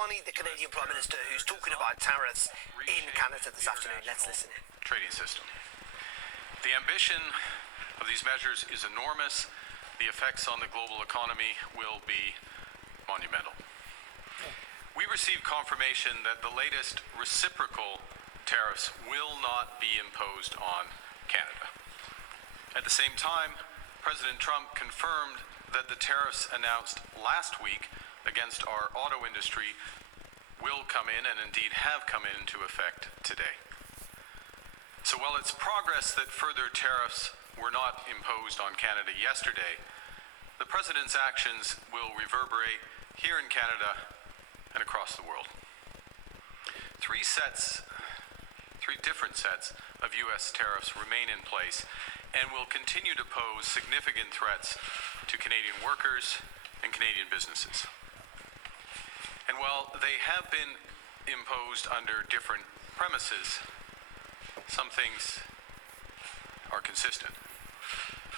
Carney, the Canadian Prime Minister, who's talking about tariffs in Canada this afternoon. Let's listen in. Trading system. The ambition of these measures is enormous. The effects on the global economy will be monumental. We received confirmation that the latest reciprocal tariffs will not be imposed on Canada. At the same time, President Trump confirmed that the tariffs announced last week against our auto industry will come in, and indeed have come into effect today. So while it's progress that further tariffs were not imposed on Canada yesterday, the President's actions will reverberate here in Canada and across the world. Three different sets of U.S. tariffs remain in place and will continue to pose significant threats to Canadian workers and Canadian businesses. And while they have been imposed under different premises, some things are consistent.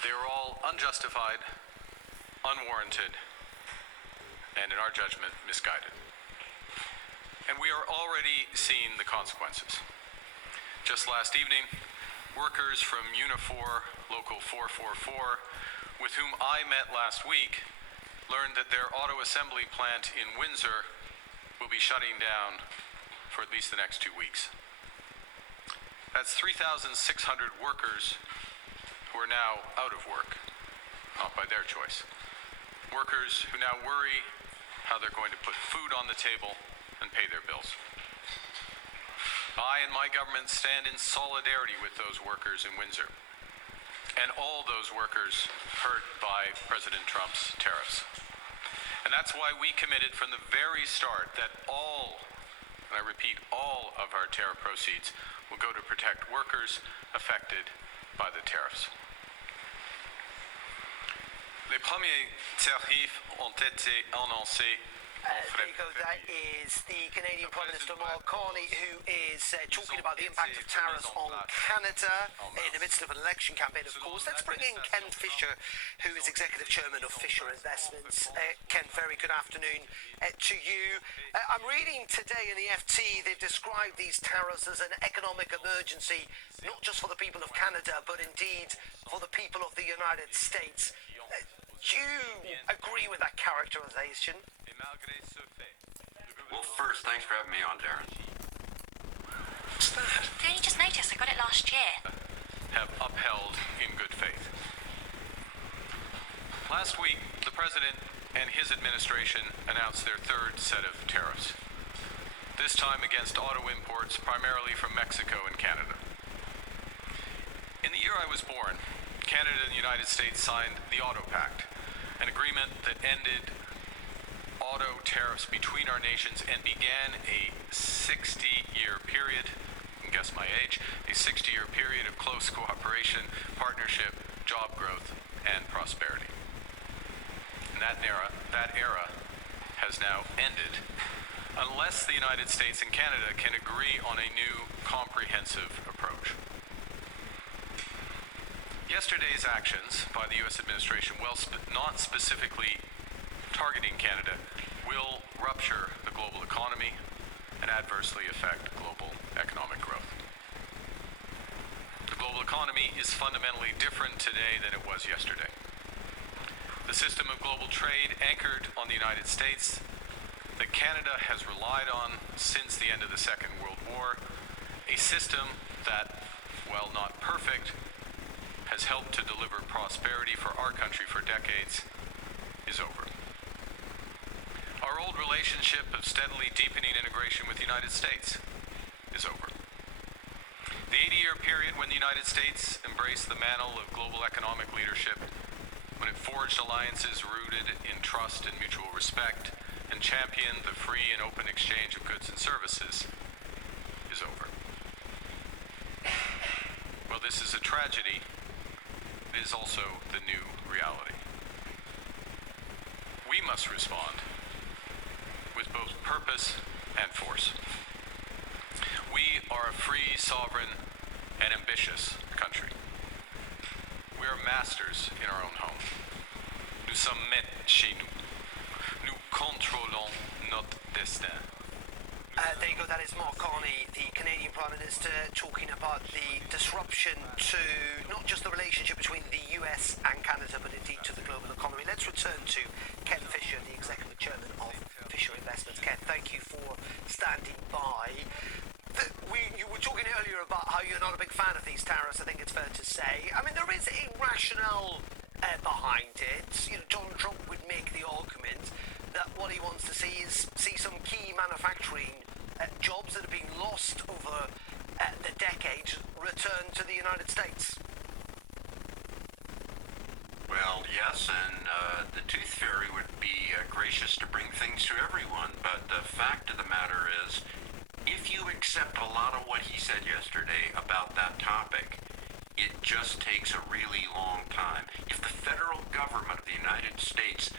They are all unjustified, unwarranted, and in our judgment, misguided. And we are already seeing the consequences. Just last evening, workers from Unifor Local 444, with whom I met last week, learned that their auto assembly plant in Windsor will be shutting down for at least the next 2 weeks. That's 3,600 workers who are now out of work, not by their choice. Workers who now worry how they're going to put food on the table and pay their bills. I and my government stand in solidarity with those workers in Windsor and all those workers hurt by President Trump's tariffs. And that's why we committed from the very start that all, and I repeat, all of our tariff proceeds will go to protect workers affected by the tariffs. Les premiers tarifs ont été annoncés. There you go. That is the Canadian Prime Minister Mark Carney, who is talking about the impact of tariffs on Canada in the midst of an election campaign, of course. Let's bring in Ken Fisher, who is Executive Chairman of Fisher Investments. Ken, very good afternoon to you. I'm reading today in the FT, they've described these tariffs as an economic emergency, not just for the people of Canada, but indeed for the people of the United States. Do you agree with that characterization? Well, first, thanks for having me on, Darren. What's that? I only just noticed. I got it last year. Have upheld in good faith. Last week, the President and his administration announced their third set of tariffs, this time against auto imports primarily from Mexico and Canada. In the year I was born, Canada and the United States signed the Auto Pact, an agreement that ended auto tariffs between our nations and began a 60-year period, you can guess my age, a 60-year period of close cooperation, partnership, job growth, and prosperity. And that era has now ended, unless the United States and Canada can agree on a new comprehensive approach. Yesterday's actions by the U.S. administration, while not specifically targeting Canada, will rupture the global economy and adversely affect global economic growth. The global economy is fundamentally different today than it was yesterday. The system of global trade anchored on the United States that Canada has relied on since the end of the Second World War, a system that, while not perfect, has helped to deliver prosperity for our country for decades, is over. Our old relationship of steadily deepening integration with the United States is over. The 80-year period when the United States embraced the mantle of global economic leadership, when it forged alliances rooted in trust and mutual respect, and championed the free and open exchange of goods and services, is over. Well, this is a tragedy. It is also the new reality. We must respond with both purpose and force. We are a free, sovereign, and ambitious country. We are masters in our own home. Nous sommes maîtres chez nous. Nous contrôlons notre destin. There you go, that is Mark Carney, the Canadian Prime Minister, talking about the disruption to not just the relationship between the US and Canada, but indeed to the global economy. Let's return to Ken Fisher, the Executive Chairman of Fisher Investments. Ken, thank you for standing by. You were talking earlier about how you're not a big fan of these tariffs, I think it's fair to say. I mean, there is a rationale behind it. Donald Trump would make the argument that what he wants to see is some key manufacturing jobs that have been lost over the decades return to the United States. Well, yes, and the Tooth Fairy would be gracious to bring things to everyone, but the fact of the matter is, if you accept a lot of what he said yesterday about that topic, it just takes a really long time. If the federal government of the United States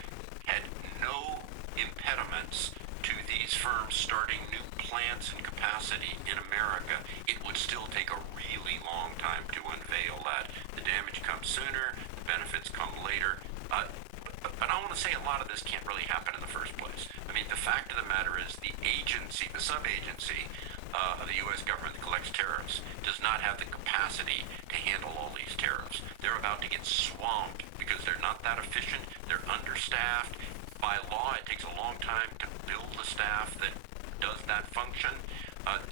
had no impediments to these firms starting new plants and capacity in America, it would still take a really long time to unveil that. The damage comes sooner, the benefits come later. But I want to say a lot of this can't really happen in the first place. I mean, the fact of the matter is the agency, the sub-agency of the U.S. government that collects tariffs does not have the capacity to handle all these tariffs. They're about to get swamped because they're not that efficient, they're understaffed. By law, it takes a long time to build the staff that does that function.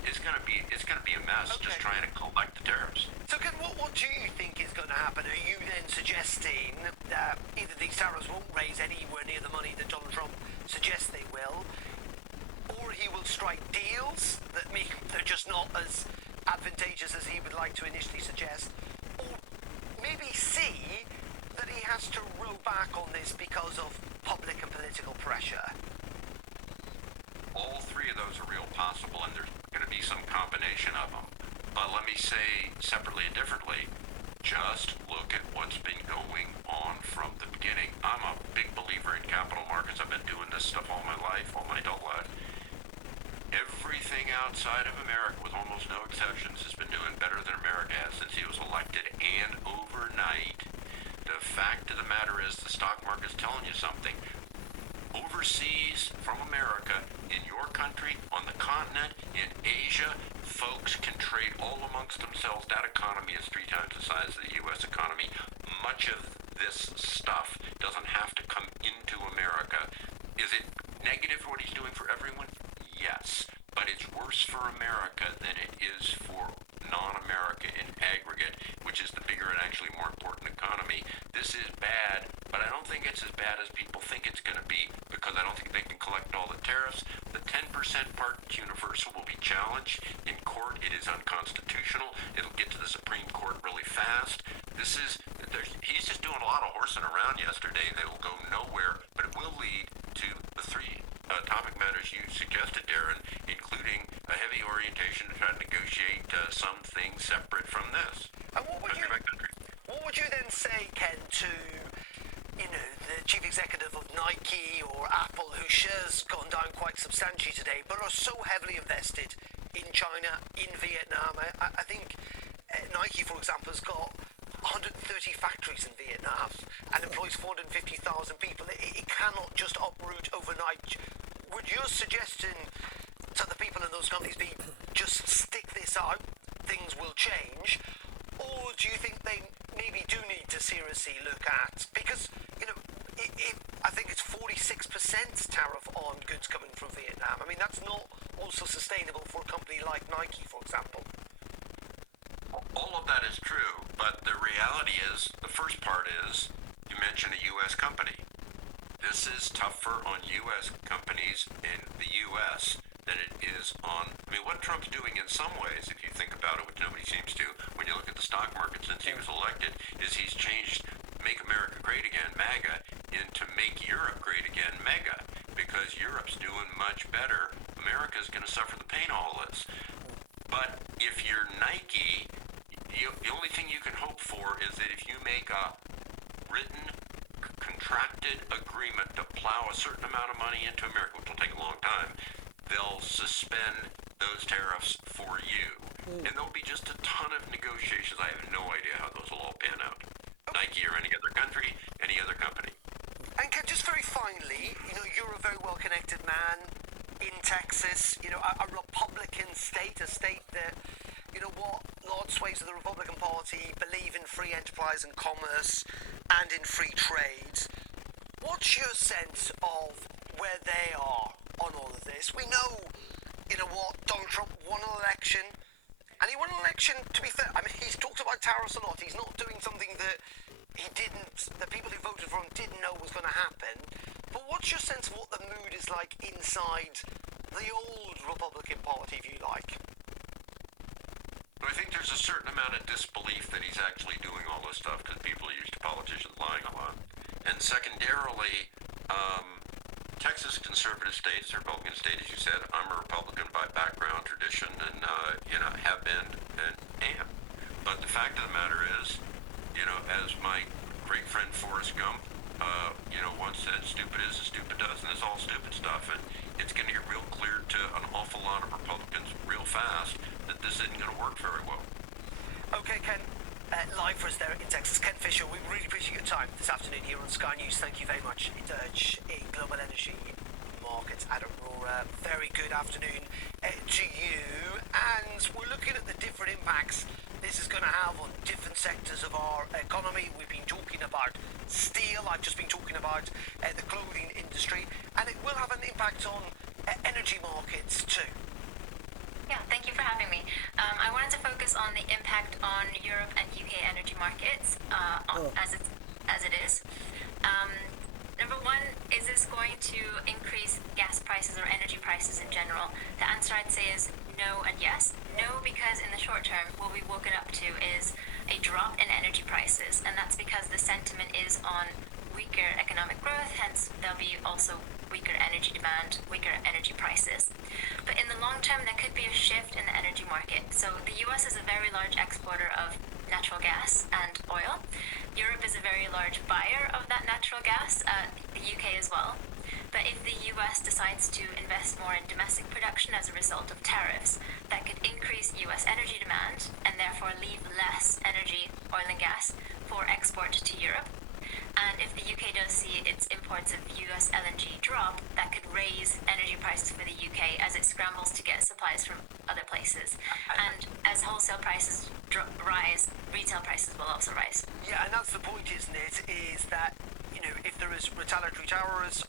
It's going to be a mess just trying to collect the tariffs. So, Ken, what do you think is going to happen? Are you then suggesting that either these tariffs won't raise anywhere near the money that Donald Trump suggests they will, or he will strike deals that mean they're just not as advantageous as he would like to initially suggest, or maybe C, that he has to row back on this because of public and political pressure? All three of those are real possible, and there's going to be some combination of them. But let me say separately and differently, just look at what's been going on from the beginning. I'm a big believer in capital markets. I've been doing this stuff all my life, all my adult life. Everything outside of America, with almost no exceptions, has been doing better than America has since he was elected, and overnight. The fact of the matter is the stock market's telling you something. Overseas, from America, in your country, on the continent, in Asia, folks can trade all amongst themselves. That economy is 3 times the size of the U.S. economy. Much of this stuff doesn't have to come into America. Is it negative what he's doing for everyone? Yes. But it's worse for America than it is for non-America in aggregate, which is the bigger and actually more important economy. This is bad, but I don't think it's as bad as people think it's going to be, because I don't think they can collect all the tariffs. The 10% part universal will be challenged in court. It is unconstitutional. It'll get to the Supreme Court really fast. He's just doing a lot of horsing around yesterday. They will go nowhere, but it will lead to the 3 topic matters you suggested, Darren, including a heavy orientation to try to negotiate some things separate from this. And what would you then say, Ken, to the chief executive of Nike or Apple, whose shares gone down quite substantially today, but are so heavily invested in China, in Vietnam? I think Nike, for example, has got 130 factories in Vietnam and employs 450,000 people. It cannot just uproot overnight. Would your suggestion to the people in those companies be just stick this out, things will change? Or do you think they maybe do need to seriously look at, because, I think it's 46% tariff on goods coming from Vietnam. I mean, that's not also sustainable for a company like Nike, for example. All of that is true, but the reality is, the first part is, you mentioned a U.S. company. This is tougher on U.S. companies in the U.S. than it is on, what Trump's doing in some ways, if you think about it, which nobody seems to, when you look at the stock market since he was elected, is he's changed Make America Great Again, MAGA, into Make Europe Great Again, MEGA, because Europe's doing much better. America's going to suffer the pain of all this. But if you're Nike, the only thing you can hope for is that if you make a written, contracted agreement to plow a certain amount of money into America, which will take a long time, they'll suspend those tariffs for you. And there'll be just a ton of negotiations. I have no idea how those will all pan out. Nike or any other country, any other company. And Ken, just very finally, you're a very well-connected man in Texas, a Republican state, a state that, large swathes of the Republican Party believe in free enterprise and commerce and in free trade. What's your sense of where they are on all of this? We know, Donald Trump won an election, and he won an election, to be fair, he's talked about tariffs a lot. He's not doing something that the people who voted for him didn't know was going to happen. But what's your sense of what the mood is like inside the old Republican Party, if you like? I think there's a certain amount of disbelief that he's actually doing all this stuff because people are used to politicians lying a lot. And secondarily, Texas is a conservative state, it's a Republican state, as you said. I'm a Republican by background, tradition, and, have been and am. But the fact of the matter is, as my great friend Forrest Gump, once said, stupid is as stupid does, and it's all stupid stuff. And it's going to get real clear to an awful lot of Republicans real fast that this isn't going to work very well. Okay, Ken, live for us there in Texas. Ken Fisher, we really appreciate your time this afternoon here on Sky News. Thank you very much. Dirge in Global Energy Markets at Aurora. Very good afternoon to you. And we're looking at the different impacts this is going to have on different sectors of our economy. We've been talking about steel. I've just been talking about the clothing industry. And it will have an impact on energy markets too. Yeah, thank you for having me. I wanted to focus on the impact on Europe and UK energy markets as it is. Number one, is this going to increase gas prices or energy prices in general? The answer I'd say is no and yes. No, because in the short term, what we've woken up to is a drop in energy prices, and that's because the sentiment is on weaker economic growth, hence there'll be also weaker energy demand, weaker energy prices. But in the long term, there could be a shift in the energy market. So the US is a very large exporter of natural gas and oil. Europe is a very large buyer of that natural gas, the UK as well. But if the US decides to invest more in domestic production as a result of tariffs, that could increase US energy demand and therefore leave less energy, oil and gas, for export to Europe. And if the UK does see its imports of US LNG drop, that could raise energy prices for the UK as it scrambles to get supplies from other places. And as wholesale prices rise, retail prices will also rise. Yeah, and that's the point, isn't it? Is that, if there is retaliatory towers.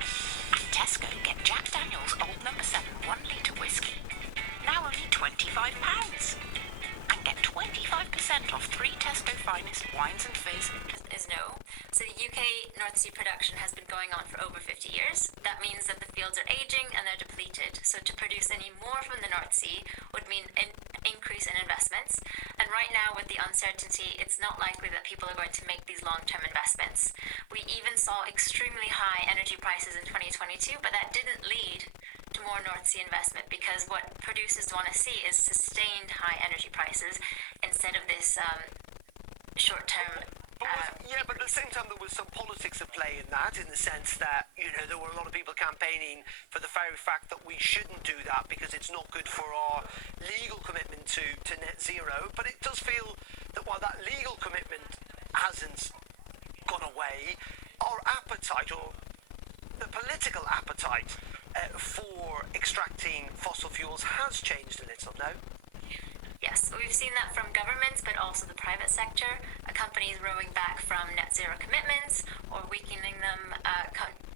At Tesco, get Jack Daniel's Old Number 7 1 litre whiskey. Now only £25. And get 25% off 3 Tesco Finest wines and fizz. Is no. So the UK North Sea production has been going on for over 50 years. That means that the fields are aging and they're depleted. So to produce any more from the North Sea would mean an increase in investments. And right now with the uncertainty, it's not likely that people are going to make these long-term investments. We even saw extremely high energy prices in 2022, but that didn't lead to more North Sea investment because what producers want to see is sustained high energy prices instead of this short-term. But at the same time, there was some politics at play in that, in the sense that, there were a lot of people campaigning for the very fact that we shouldn't do that because it's not good for our legal commitment to net zero. But it does feel that while that legal commitment hasn't gone away, our appetite, or the political appetite for extracting fossil fuels has changed a little, no? Yes, we've seen that from governments, but also the private sector. Companies rowing back from net zero commitments or weakening them,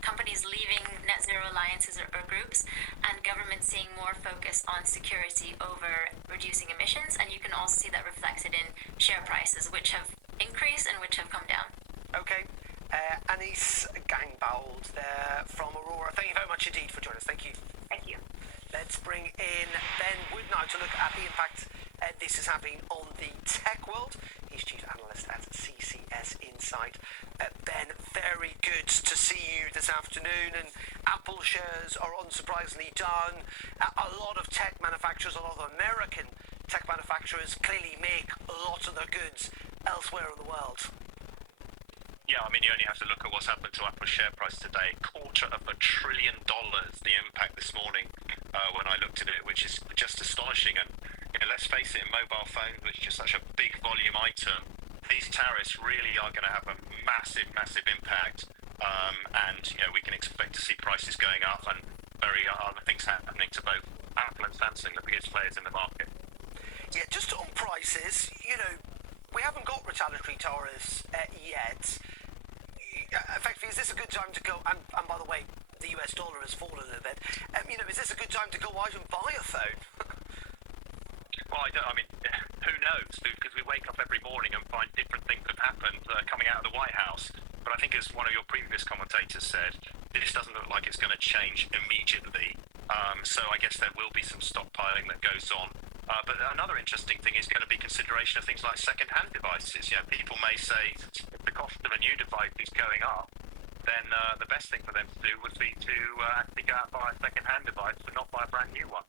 companies leaving net zero alliances or groups, and governments seeing more focus on security over reducing emissions. And you can also see that reflected in share prices, which have increased and which have come down. Okay. Anis Gangbold there from Aurora. Thank you very much indeed for joining us. Thank you. Thank you. Let's bring in Ben Wood now to look at the impact this is having on the tech world. He's chief analyst at CCS Insight. Ben, very good to see you this afternoon. And Apple shares are unsurprisingly down. A lot of tech manufacturers, a lot of American tech manufacturers clearly make a lot of their goods elsewhere in the world. Yeah, you only have to look at what's happened to Apple's share price today. $250 billion, the impact this morning when I looked at it, which is just astonishing. And let's face it, in mobile phones, which is such a big volume item, these tariffs really are going to have a massive, massive impact. And we can expect to see prices going up. And very other things happening to both Apple and Samsung, the biggest players in the market. Yeah, just on prices, we haven't got retaliatory tariffs yet. Effectively, is this a good time to go? And by the way, the US dollar has fallen a little bit. Is this a good time to go out and buy a phone? Well, I mean, who knows? Because we wake up every morning and find different things have happened coming out of the White House. But I think, as one of your previous commentators said, this doesn't look like it's going to change immediately. So I guess there will be some stockpiling that goes on. But another interesting thing is going to be consideration of things like second-hand devices. People may say if the cost of a new device is going up, then the best thing for them to do would be to actually go out and buy a second-hand device, but not buy a brand new one.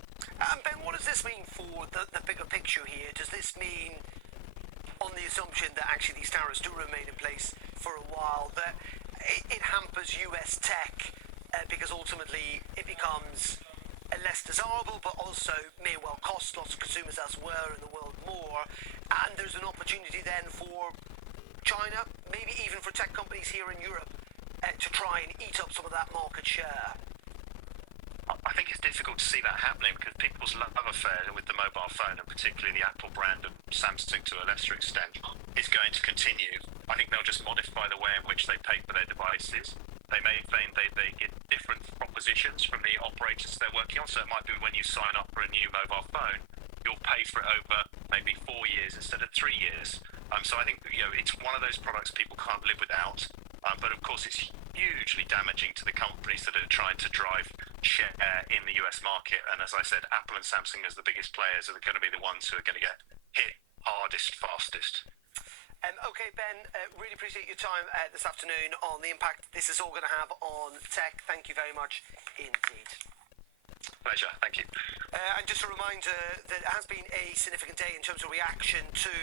Ben, what does this mean for the bigger picture here? Does this mean, on the assumption that actually these tariffs do remain in place for a while, that it hampers US tech because ultimately it becomes less desirable, but also may well cost lots of consumers elsewhere in the world more, and there's an opportunity then for China, maybe even for tech companies here in Europe, to try and eat up some of that market share? I think it's difficult to see that happening because people's love affair with the mobile phone, and particularly the Apple brand and Samsung to a lesser extent, is going to continue. I think they'll just modify the way in which they pay for their devices. They may find they get different propositions from the operators they're working on. So it might be when you sign up for a new mobile phone, you'll pay for it over maybe 4 years instead of 3 years. So I think it's one of those products people can't live without. But of course, it's hugely damaging to the companies that are trying to drive share in the US market. And as I said, Apple and Samsung as the biggest players are going to be the ones who are going to get hit hardest, fastest. Okay, Ben, really appreciate your time this afternoon on the impact this is all going to have on tech. Thank you very much indeed. Pleasure, thank you. And just a reminder that it has been a significant day in terms of reaction to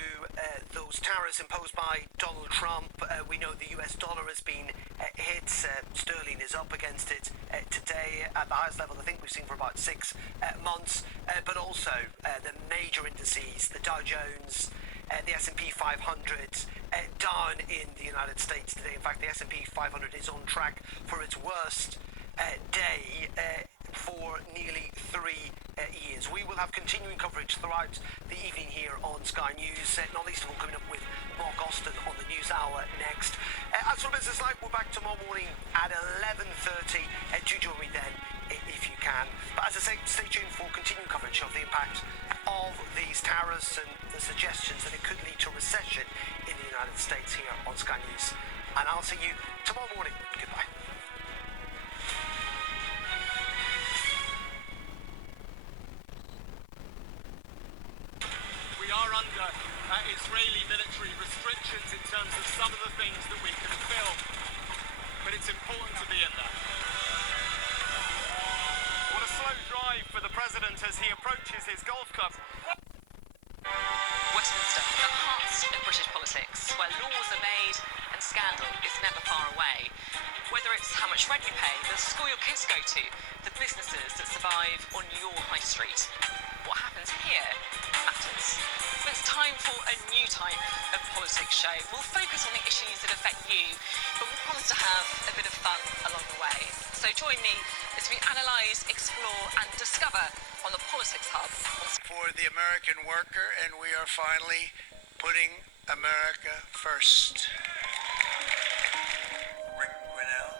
those tariffs imposed by Donald Trump. We know the US dollar has been hit. Sterling is up against it today at the highest level I think we've seen for about 6 months. But also the major indices, the Dow Jones, the S&P 500 down in the United States today. In fact, the S&P 500 is on track for its worst day for nearly 3 years. We will have continuing coverage throughout the evening here on Sky News, not least of all coming up with Mark Austin on the News Hour next. As for Business Life, we're back tomorrow morning at 11:30. Do join me then if you can. But as I say, stay tuned for continuing coverage of the impact of these tariffs and the suggestions that it could lead to recession in the United States here on Sky News. And I'll see you tomorrow morning. Goodbye. We are under Israeli military restrictions in terms of some of the things that we can film, but it's important to be in there. What a slow drive for the president as he approaches his golf club. Westminster, the heart of British politics, where laws are made and scandal is never far away. Whether it's how much rent you pay, the school your kids go to, the businesses that survive on your high street. What happens here matters. But it's time for a new type of politics show. We'll focus on the issues that affect you, but we promise to have a bit of fun along the way. So join me as we analyse, explore and discover on the Politics Hub. For the American worker, and we are finally putting America first. Rick Grinnell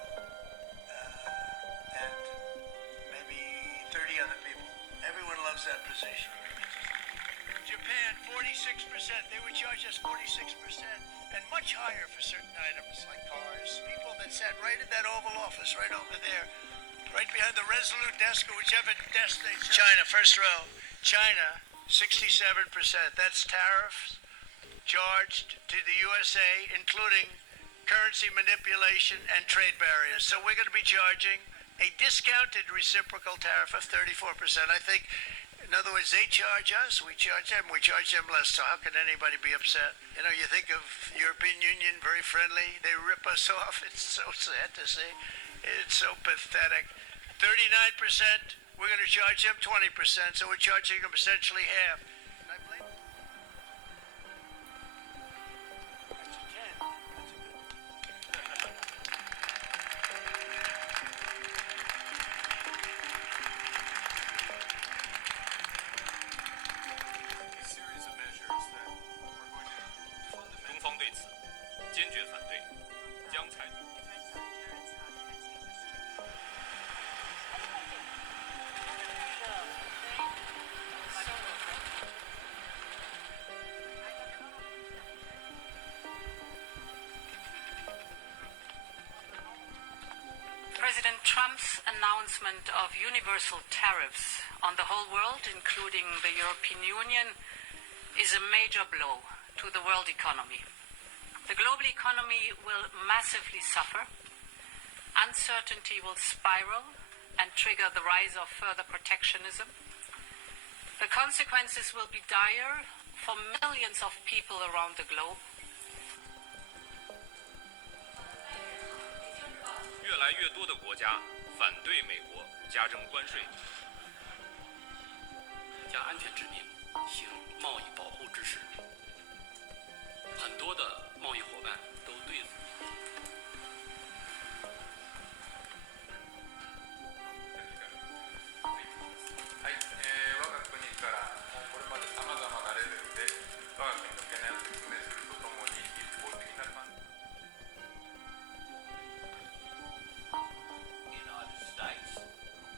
and maybe 30 other people. Everyone loves that position. Japan, 46%. They would charge us 46% and much higher for certain items like cars. People that sat right in that Oval Office right over there, right behind the Resolute desk or whichever desk they sat. China, first row. China, 67%. That's tariffs charged to the USA, including currency manipulation and trade barriers. So we're going to be charging a discounted reciprocal tariff of 34%. I think, in other words, they charge us, we charge them less. So how can anybody be upset? You think of European Union, very friendly. They rip us off. It's so sad to see. It's so pathetic. 39%, we're going to charge them 20%. So we're charging them essentially half. And I blame them. That's a 10. That's a good one. 此坚决反对，将采取。President Trump's announcement of universal tariffs on the whole world, including the European Union, is a major blow to the world economy. The global economy will massively suffer. Uncertainty will spiral and trigger the rise of further protectionism. The consequences will be dire for millions of people around the globe. 越来越多的国家反对美国加征关税，加安全指令，行贸易保护之实。很多的贸易伙伴都对此。はい、我が国からこれまでさまざまなレベルで我が国の懸念を説明するとともに一方的な関 United States,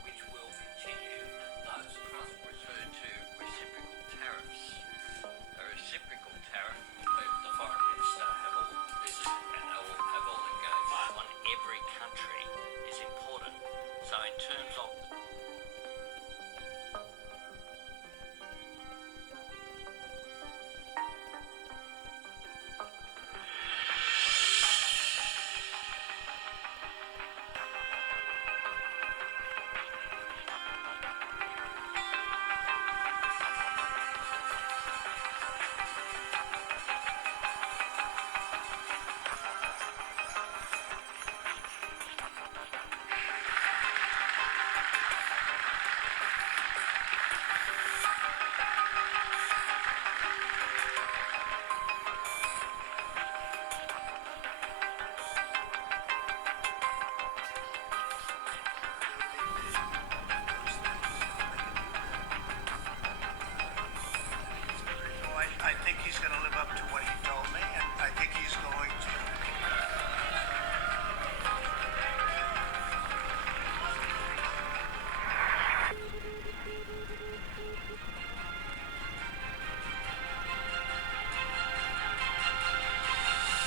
which will continue those Trump referred to reciprocal tariffs. A reciprocal tariff, the foreign minister have all visited and have all engaged on every country is important. So in terms of I think he's going to live up to what he told me, and I think he's going to.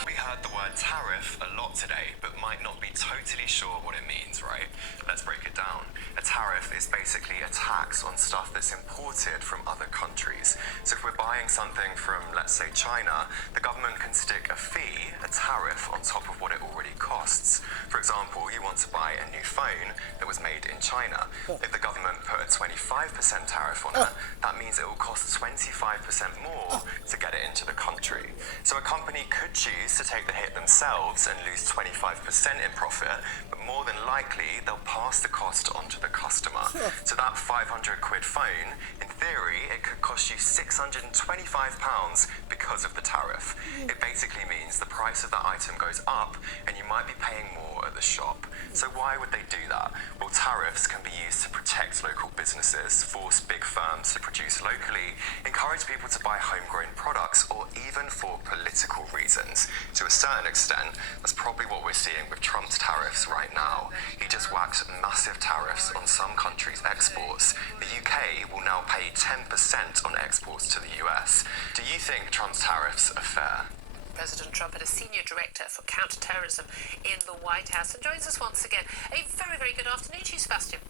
We heard the word tariff a lot today, but might not be totally sure what it means, right? Let's break it down. A tariff is basically a tax on stuff that's imported from other countries. So if we're buying something from, let's say, China, the government can stick a fee, a tariff, on top of what it already costs. For example, you want to buy a new phone that was made in China. If the government put a 25% tariff on it, that means it will cost 25% more to get it into the country. So a company could choose to take the hit themselves and lose 25% in profit, but more than likely they'll pass the cost on to the customer. So that 500 quid phone, in theory, it could cost you £625 because of the tariff. It basically means the price of that item goes up and you might be paying more at the shop. So why would they do that? Well, tariffs can be used to protect local businesses, force big firms to produce locally, encourage people to buy homegrown products, or even for political reasons. To a certain extent, that's probably what we're seeing with Trump's tariffs right now. He just whacked massive tariffs on some countries' exports. The UK will now pay 10% on exports to the US. Do you think Trump's tariffs are fair? President Trump and a senior director for counterterrorism in the White House, and joins us once again. A very, very good afternoon to you, Sebastian.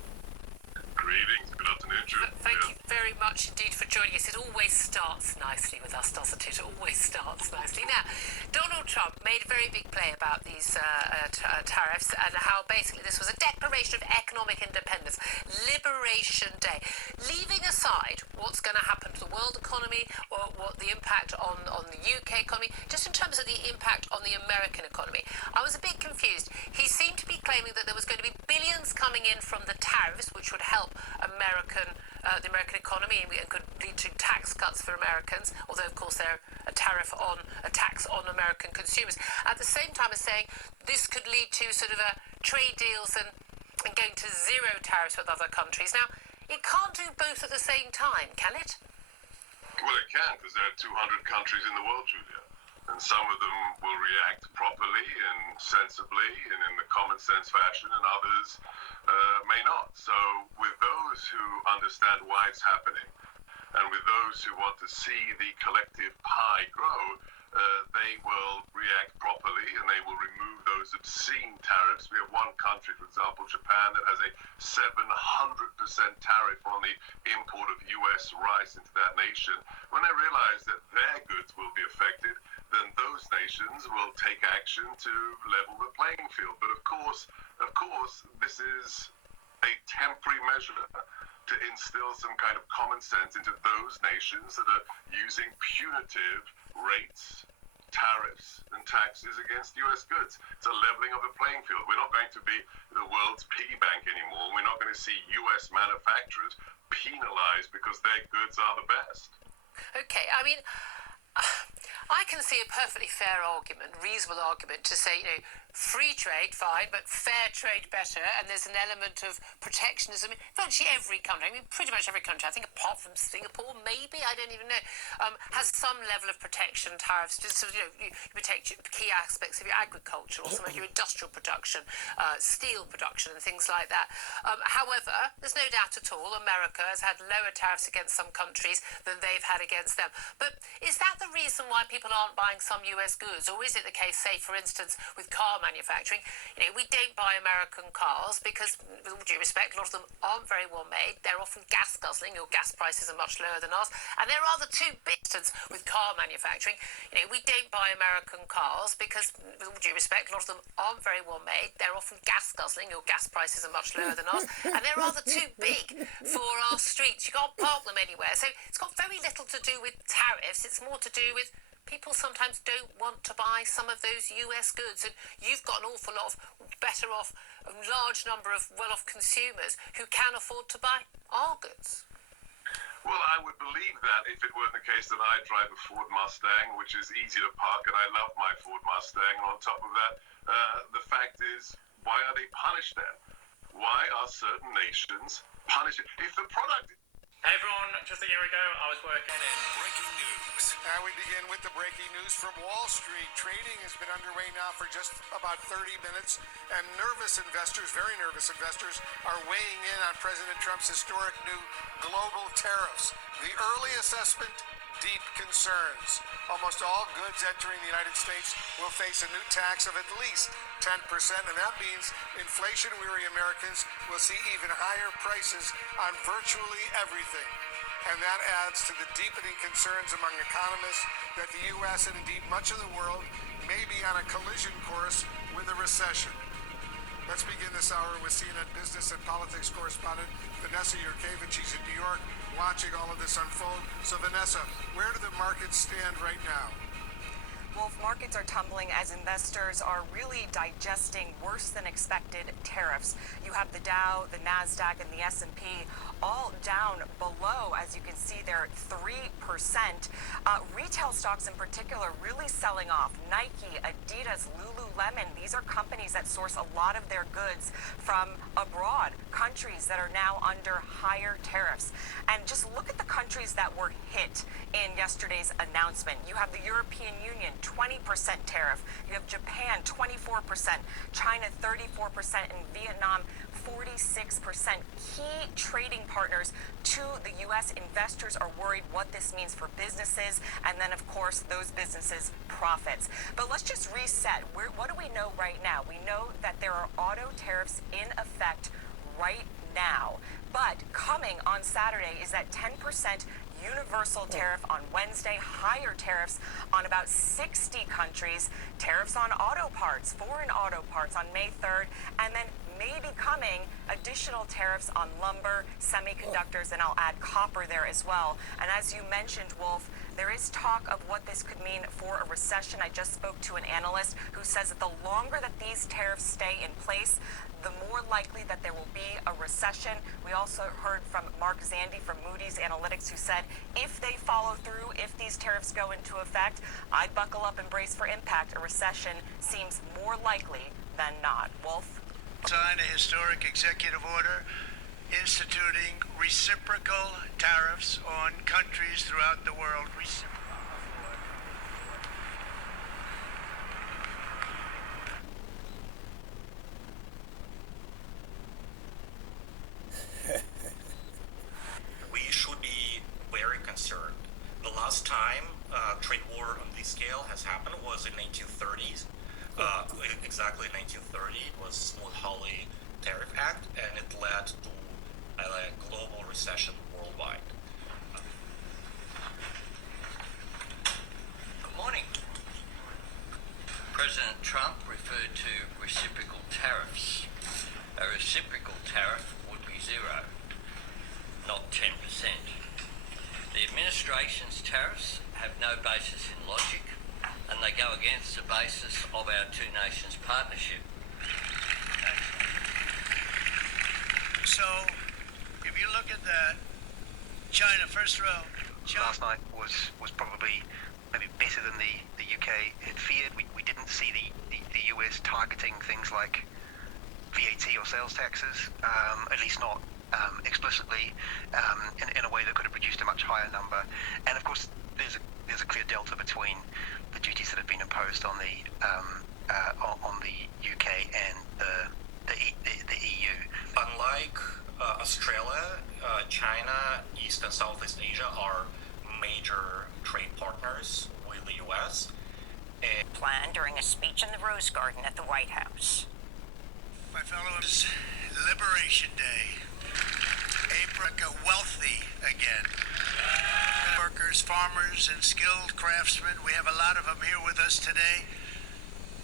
Greetings. Good afternoon, Jude. Thank you very much indeed for joining us. It always starts nicely with us, doesn't it? It always starts nicely. Now, Donald Trump made a very big play about these tariffs and how basically this was a declaration of economic independence, Liberation Day, leaving aside what's going to happen to the world economy or what the impact on the UK economy, just in terms of the impact on the American economy. I was a bit confused. He seemed to be claiming that there was going to be billions coming in from the tariffs, which would help the American economy and could lead to tax cuts for Americans, although of course they're a tax on American consumers. At the same time as saying this could lead to sort of trade deals and going to zero tariffs with other countries. Now, it can't do both at the same time, can it? Well, it can, because there are 200 countries in the world, Julia. And some of them will react properly and sensibly and in the common sense fashion, and others may not. So with those who understand why it's happening, and with those who want to see the collective pie grow, they will react properly and they will remove those obscene tariffs. We have one country, for example, Japan, that has a 700% tariff on the import of US rice into that nation. When they realize that their goods will be affected, then those nations will take action to level the playing field. But of course, this is a temporary measure to instill some kind of common sense into those nations that are using punitive rates, tariffs, and taxes against US goods. It's a leveling of the playing field. We're not going to be the world's piggy bank anymore. We're not going to see US manufacturers penalized because their goods are the best. Okay, I mean, I can see a perfectly fair argument, reasonable argument to say, free trade, fine, but fair trade better, and there's an element of protectionism in virtually every country. I mean, pretty much every country, I think apart from Singapore, maybe, I don't even know, has some level of protection, tariffs, just so, you protect key aspects of your agriculture, or some of your industrial production, steel production and things like that. However, there's no doubt at all, America has had lower tariffs against some countries than they've had against them. But is that the reason why people aren't buying some US goods? Or is it the case, say, for instance, with car manufacturing, we don't buy American cars because, with all due respect, a lot of them aren't very well made. They're often gas guzzling. Your gas prices are much lower than ours. And there are the two big differences with car manufacturing. We don't buy American cars because, with all due respect, a lot of them aren't very well made. They're often gas guzzling. Your gas prices are much lower than ours. And they're rather too big for our streets. You can't park them anywhere. So it's got very little to do with tariffs. It's more to do with people sometimes don't want to buy some of those US goods, and you've got an awful lot of better off, a large number of well-off consumers who can afford to buy our goods. Well, I would believe that if it weren't the case that I drive a Ford Mustang, which is easy to park, and I love my Ford Mustang. And on top of that, the fact is, why are they punished then? Why are certain nations punished? If the product... Hey everyone, just a year ago I was working in breaking news. And we begin with the breaking news from Wall Street. Trading has been underway now for just about 30 minutes, and nervous investors, very nervous investors, are weighing in on President Trump's historic new global tariffs. The early assessment, deep concerns. Almost all goods entering the United States will face a new tax of at least 10%, and that means inflation-weary Americans will see even higher prices on virtually everything. And that adds to the deepening concerns among economists that the U.S. and indeed much of the world may be on a collision course with a recession. Let's begin this hour with CNN business and politics correspondent Vanessa Yurkevich. She's in New York watching all of this unfold. So Vanessa, where do the markets stand right now? Wolf, markets are tumbling as investors are really digesting worse than expected tariffs. You have the Dow, the NASDAQ, and the S&P all down below, as you can see there, 3%. Retail stocks in particular really selling off. Nike, Adidas, Lululemon, these are companies that source a lot of their goods from abroad, countries that are now under higher tariffs. And just look at the countries that were hit in yesterday's announcement. You have the European Union, 20% tariff. You have Japan, 24%, China, 34%, and Vietnam, 46%. Key trading partners to the U.S. investors are worried what this means for businesses, and then, of course, those businesses' profits. But let's just reset. What do we know right now? We know that there are auto tariffs in effect right now. But coming on Saturday is that 10% universal tariff on Wednesday, higher tariffs on about 60 countries, tariffs on auto parts, foreign auto parts on May 3rd, and then maybe coming additional tariffs on lumber, semiconductors, and I'll add copper there as well. And as you mentioned, Wolf, there is talk of what this could mean for a recession. I just spoke to an analyst who says that the longer that these tariffs stay in place, the more likely that there will be a recession. We also heard from Mark Zandi from Moody's Analytics, who said if they follow through, if these tariffs go into effect, I'd buckle up and brace for impact. A recession seems more likely than not. Wolf? Sign a historic executive order instituting reciprocal tariffs on countries throughout the world. trade war on this scale has happened was in 1930s. Exactly in 1930, it was Smoot-Hawley Tariff Act, and it led to a global recession worldwide. Good morning. President Trump referred to reciprocal tariffs. A reciprocal tariff would be 0, not 10%. The administration's tariffs have no basis in logic, and they go against the basis of our two nations partnership. So, if you look at that, China, first row. Last night was probably maybe better than the UK had feared. We didn't see the US targeting things like VAT or sales taxes, at least not explicitly, in a way that could have produced a much higher number. And of course, there's a clear delta between the duties that have been imposed on the UK and the EU. Unlike Australia, China, East and Southeast Asia are major trade partners with the US. Planned during a speech in the Rose Garden at the White House. My fellows, Liberation Day. April wealthy again. Workers, farmers, and skilled craftsmen, we have a lot of them here with us today.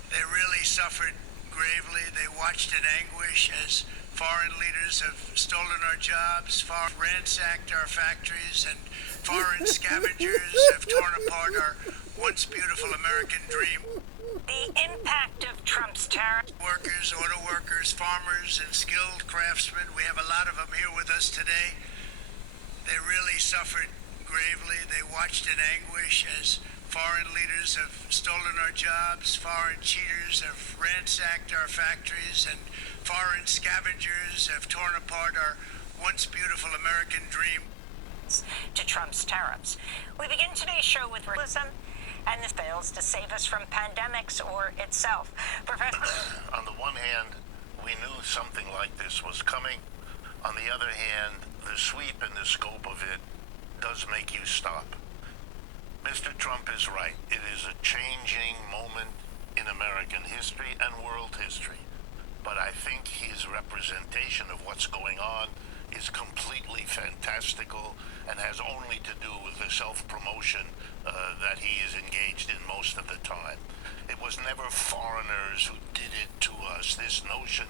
They really suffered gravely. They watched in anguish as foreign leaders have stolen our jobs, ransacked our factories, and foreign scavengers have torn apart our once beautiful American dream. The impact of Trump's tariff. Workers, auto workers, farmers, and skilled craftsmen, we have a lot of them here with us today. They really suffered gravely. They watched in anguish as foreign leaders have stolen our jobs, foreign cheaters have ransacked our factories, and foreign scavengers have torn apart our once beautiful American dream. To Trump's tariffs. We begin today's show with realism, and this fails to save us from pandemics or itself. Professor. On the one hand, we knew something like this was coming. On the other hand, the sweep and the scope of it does make you stop. Mr. Trump is right. It is a changing moment in American history and world history. But I think his representation of what's going on is completely fantastical and has only to do with the self-promotion that he is engaged in most of the time. It was never foreigners who did it to us. This notion